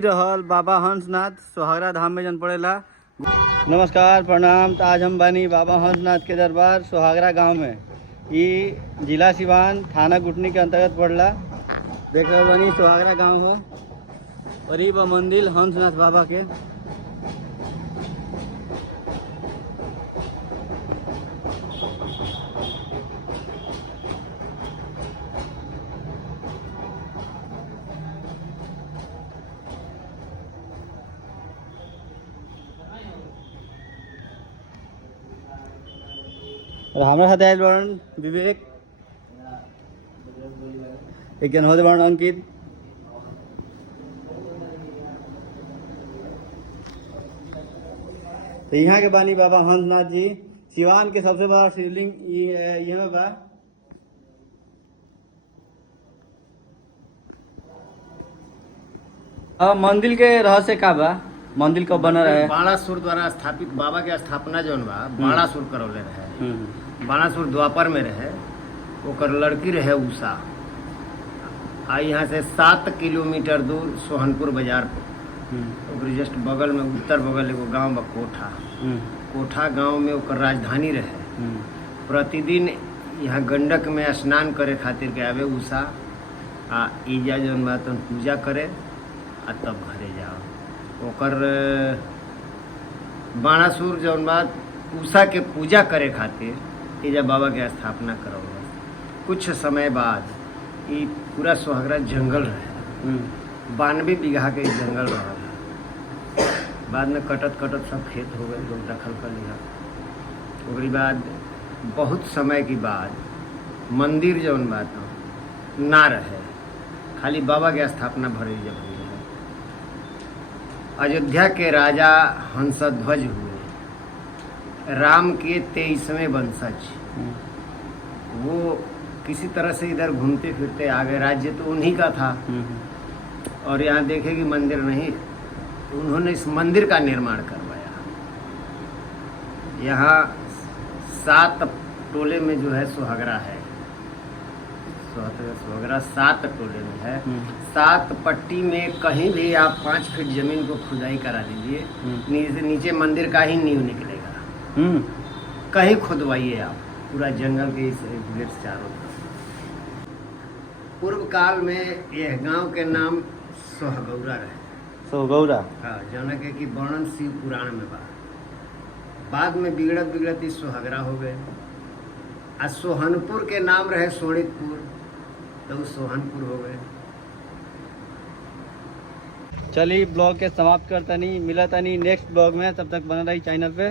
रहल बाबा हंसनाथ सोहागरा धाम में जन पड़ेला। नमस्कार प्रणाम। तो आज हम बानी बाबा हंसनाथ के दरबार सोहागरा गांव में। ये जिला सिवान थाना गुटनी के अंतर्गत पड़ला। देख रहे बानी सोहागरा गांव हो और ये मंदिर हंसनाथ बाबा के। और हमारे साथ आयल बड़न विवेक, एक जन होते बड़न अंकित। तो यहाँ के बानी बाबा हंसनाथ जी। सिवान के सबसे बड़ा शिवलिंग यहाँ बा। मंदिर के रहस्य का बा? मंदिर कब बना रहे? बाणासुर द्वारा स्थापित बाबा के स्थापना जौन बा बाणासुर करौले रहे। बाणासुर द्वापर में रहे, ओकर लड़की रहे उषा। आ यहाँ से 7 किलोमीटर दूर सोहनपुर बाजार पे जस्ट बगल में उत्तर बगल एगो गांव बा कोठा। कोठा गांव में ओकर राजधानी रहे। प्रतिदिन यहाँ गंडक में स्नान करे खातिर के आवे उषा। आ ईजा जौन बा तन पूजा करे आ तब घरे जाओ। ओकर बाणासुर जौन बा उषा के पूजा करे खातिर ईजा बाबा के स्थापना करौला। कुछ समय बाद ये पूरा सोहागरा जंगल रहे। 92 बीघा के जंगल रहा। बाद में कटत कटत सब खेत हो गए, लोग दखल कर लिया। ओकरी बाद बहुत समय के बाद मंदिर जौन बा तो ना रहे, खाली बाबा के स्थापना भरे जब हुई है। अयोध्या के राजा हंसध्वज हुए, राम के 23वें वंशज। वो किसी तरह से इधर घूमते फिरते आ गए। राज्य तो उन्हीं का था और यहाँ देखे कि मंदिर नहीं, तो उन्होंने इस मंदिर का निर्माण करवाया। यहाँ 7 टोले में जो है सोहागरा है। सोहागरा 7 टोले में है। 7 पट्टी में कहीं भी आप 5 फीट जमीन को खुदाई करा दीजिए, नीचे मंदिर का ही नींव निकलेगा। कहीं खुदवाइए आप, पूरा जंगल के इस गेट चारों तरफ। पूर्व काल में यह गांव के नाम सोहगौरा रहे। सोहगौरा, हाँ, जौन के कि वर्णन शिव पुराण में बा। बाद में बिगड़त बिगड़त इस सोहगरा हो गए। आ सोहनपुर के नाम रहे सोनितपुर, तो सोहनपुर हो गए। चलिए ब्लॉग के समाप्त करता नहीं, मिला था नहीं नेक्स्ट ब्लॉग में। तब तक बना रही चैनल पे।